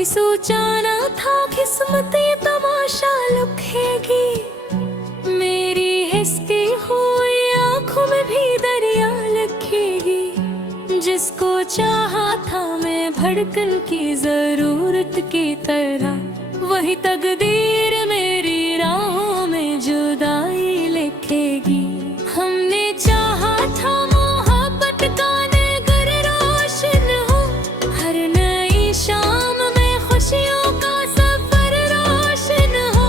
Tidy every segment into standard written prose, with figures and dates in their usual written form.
कभी सोचा ना था किस्मत ये तमाशा लिखेगी, मेरी हिसकी हुई आंखों में भी दरिया लिखेगी। जिसको चाहा था मैं धड़कन की जरूरत की तरह, वही तकदीर मेरी राहों में जुदाई लिखेगी। हमने चाहा था मोहब्बत का नगर रोशन हो, हर नई शाम में खुशियों का सफर रोशन हो।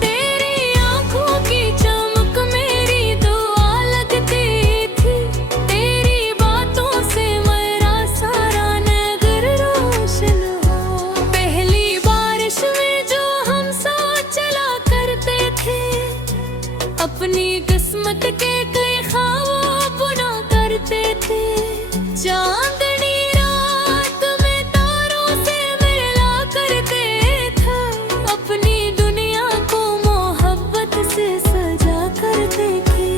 तेरी आंखों की चमक मेरी दुआ लगती थी, तेरी बातों से मेरा सारा नगर रोशन हो। पहली बारिश में जो हम साथ चला करते थे, अपनी किस्मत के कई ख्वाब बुना करते थे। चांदनी रात में तारों से मिला करते थे, अपनी दुनिया को मोहब्बत से सजा करते थे।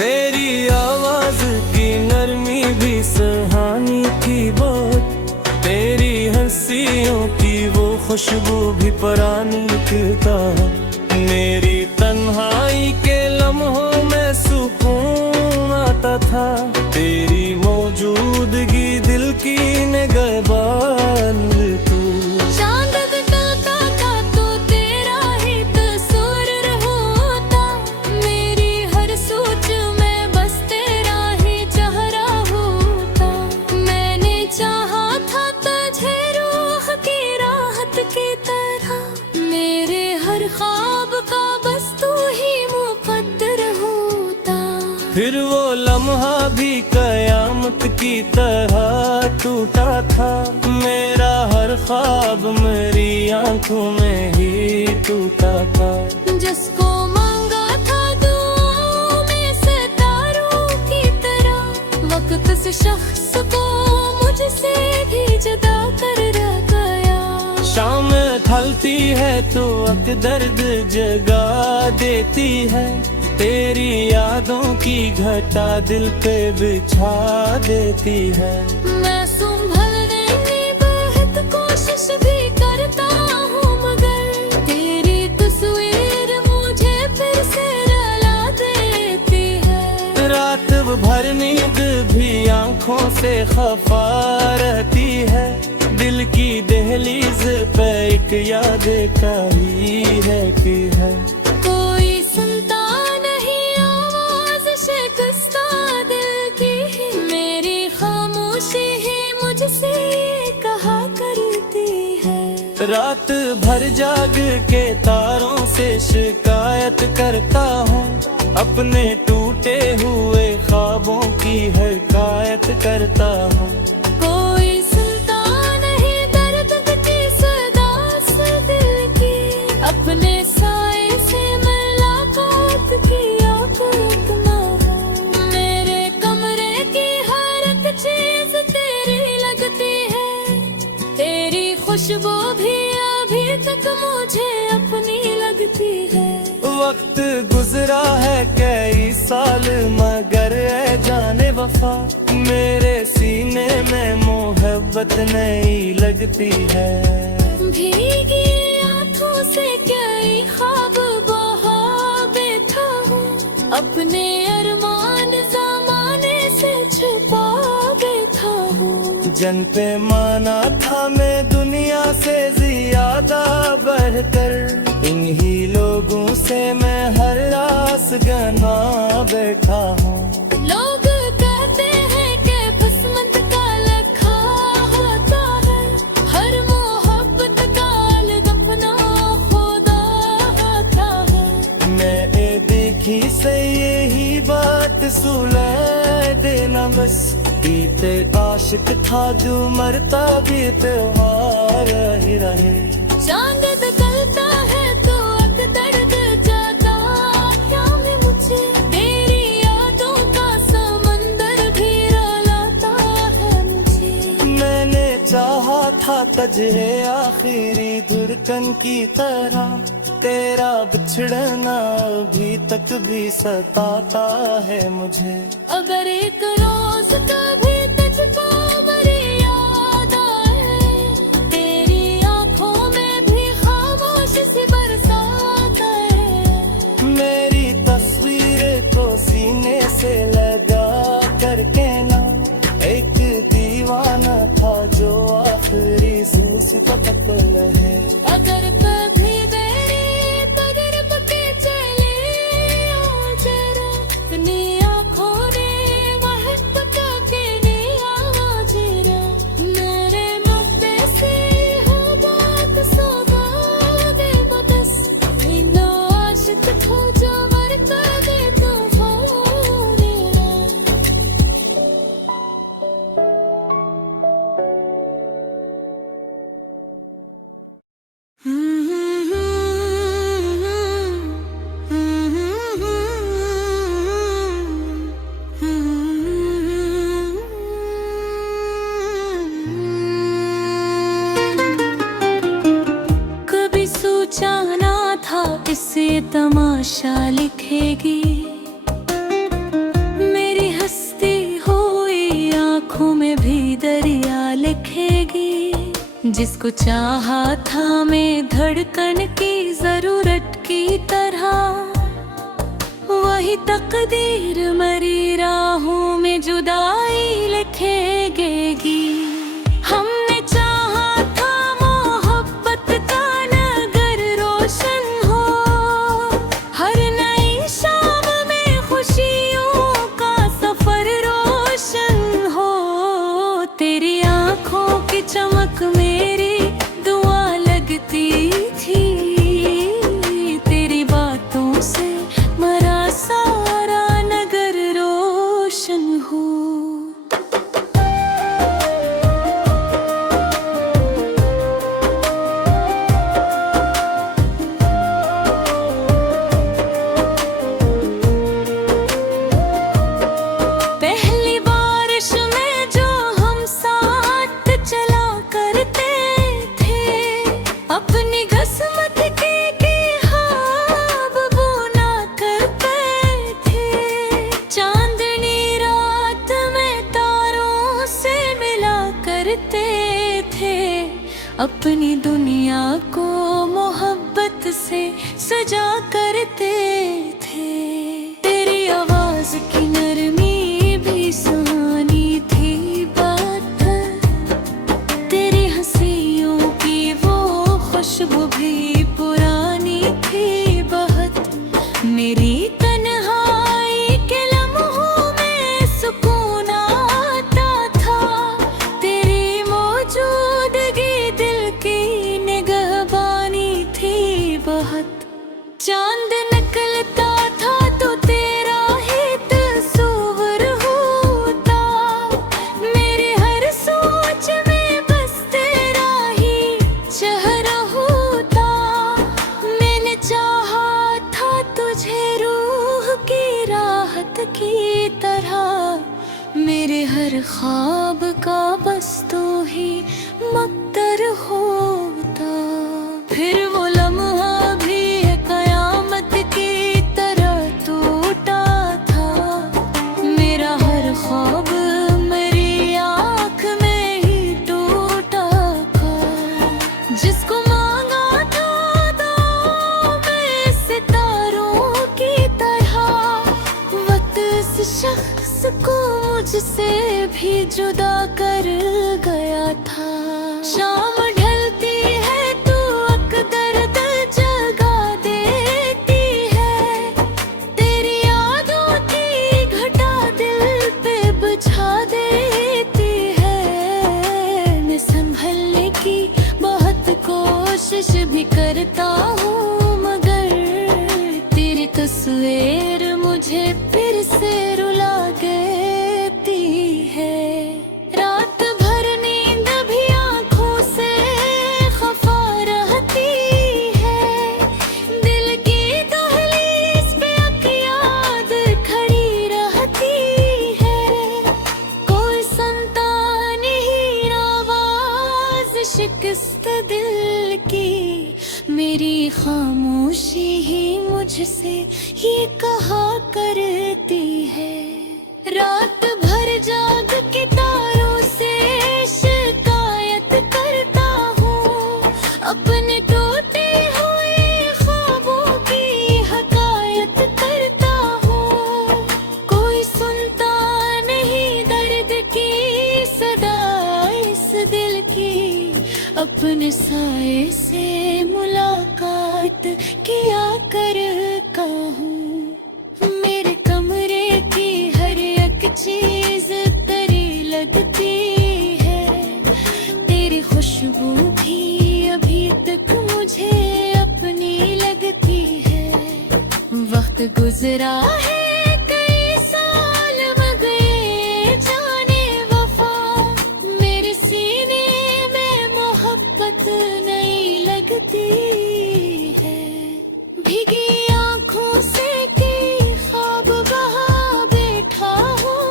तेरी आवाज की नरमी भी सुहानी थी बहुत, तेरी हंसियों की वो खुशबू भी पुरानी लगता। मेरी तन्हाई के लम्हों में सुकून आता था, तेरी मौजूदगी दिल की निगहबान तू। चांद निकलता था तो तेरा ही तस्वीर होता, मेरी हर सोच में बस तेरा ही चेहरा होता। मैंने चाहा था तुझे रूह की राहत की तरह, मेरे हर ख्वाब का बस तू ही मुकद्दर होता। फिर वो लम्हा भी कयामत की तरह टूटा था, मेरा हर ख्वाब मेरी आंखों में ही टूटा था। जिसको मांगा था दुआओं में सितारों की तरह, वक्त से शख्स को मुझसे भी जुदा कर गया। शाम ढलती है तो अक दर्द जगा देती है, तेरी यादों की घटा दिल पे बिछा देती है। मैं संभलने की बहुत कोशिश भी करता हूँ, मगर तेरी तस्वीर मुझे फिर से रुला देती है। रात भर नींद भी आंखों से खफा रहती है, दिल की दहलीज पे एक याद कही रहती है। कोई सुनता नहीं आवाज शिकस्ता दिल की, मेरी खामोशी ही मुझसे कहा करती है। रात भर जाग के तारों से शिकायत करता हूँ, अपने टूटे हुए ख्वाबों की हकायत करता हूँ। कोई सुनता नहीं दर्द की सदा से दिल की, अपने साए से मुलाकात की औकात ना हो। मेरे कमरे की हर एक चीज तेरी लगती है, तेरी खुशबू भी अभी तक मुझे अपनी लगती है। वक्त गुजरा है कई साल मगर ऐ जाने वफा, मेरे सीने में मोहब्बत नहीं लगती है। भीगी आंखों से कई ख्वाब बहा बैठा हूँ, अपने अरमान ज़माने से छुपा बैठा हूँ। जन पे माना था मैं दुनिया से ज्यादा बढ़कर, इन्हीं लोगों से मैं हर रास गना बैठा हूँ। लोग कहते हैं कि किस्मत का लिखा होता है, हर मोहब्बत का अपना खुदा होता है। मैं देखी से यही बात सुला देना बस, बीते आशिक था जो मरता भी त्योहार ही रहे। चांद निकलता है तो अक दर्द जाता क्या में मुझे, तेरी यादों का समंदर भी रुलाता है मुझे। मैंने चाहा था तुझे आखिरी धड़कन की तरह, तेरा बिछड़ना अभी तक भी सताता है मुझे। अगर एक रोज कभी तुझको मेरी याद आए, तेरी इसे तमाशा लिखेगी। मेरी हंसती हुई आंखों में भी दरिया लिखेगी। जिसको चाहा था मैं धड़कन की जरूरत की तरह, वही तकदीर मरी राहों में जुदाई लिखेगी। हमने चाहा था मोहब्बत का नगर रोशन हो, हर नई शाम में खुशियों का सफर रोशन हो। तेरी आंखों की चमक मेरी दुआ लगती थी, तेरी बातों से मरा सारा नगर रोशन हो। पहली बारिश में जो हम साथ चला करते थे, अपनी किस्मत के ख्वाब बुना करते थे। चांदनी रात में तारों से मिला करते थे, अपनी दुनिया को मोहब्बत से सजा करते थे। तेरी आवाज की नरमी भी सुहानी थी बात, तेरी हंसियों की वो खुशबू भी पुरानी थी बहुत। मेरी तन्हाई के लम्हों में सुकून आता था, तेरी मौजूदगी दिल की निगहबानी थी बहुत। चांद निकलता था तो तेरा ही तस्वीर होता, मेरे हर सोच में बस तेरा ही चेहरा होता। मैंने चाहा था तुझे रूह की राहत की तरह, मेरे हर ख्वाब का बस तू ही मकदर होता। फिर वो लम्हा भी कयामत की तरह टूटा था, मेरा हर ख्वाब मेरी आँख में ही टूटा था। जिसको मांगा था दो में सितारों की तरह, वक्त इस शख्स को मुझसे भी जुदा कर गया था। शाम ढलती है तू अकदर जगा देती है, तेरी यादों की घटा दिल पे बुझा देती है। मैं संभलने की बहुत कोशिश भी करता हूँ, मगर तेरी तस्वीर मुझे फिर से रुला देती है। रात भर नींद भी आँखों से खफा रहती है, दिल की दहलीज पे याद खड़ी रहती है। कोई सुनता नहीं आवाज शिकस्त दिल की, मेरी खामोशी ही मुझसे ये कहा करती है। रात भर जाग के तारों से शिकायत करता हूँ, अपने टूटे हुए ख्वाबों की हकायत करता हूँ। कोई सुनता नहीं दर्द की सदा इस दिल की, अपने साए से मुलाकात किया करता हूँ। मेरे कमरे की हर एक चीज तेरी लगती है, तेरी खुशबू भी अभी तक मुझे अपनी लगती है। वक्त गुजरा है कई साल मगर जाने वफा, मेरे सीने में मोहब्बत नहीं लगती है। भीगी आँखों से की ख्वाब बहा बैठा हूँ,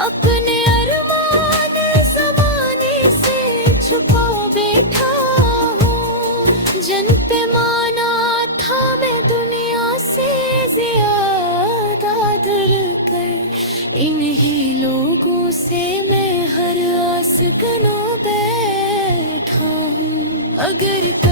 अपने अरमान ज़माने से छुपा बैठा हूँ। जन पे माना मानो बैठा हूँ अगर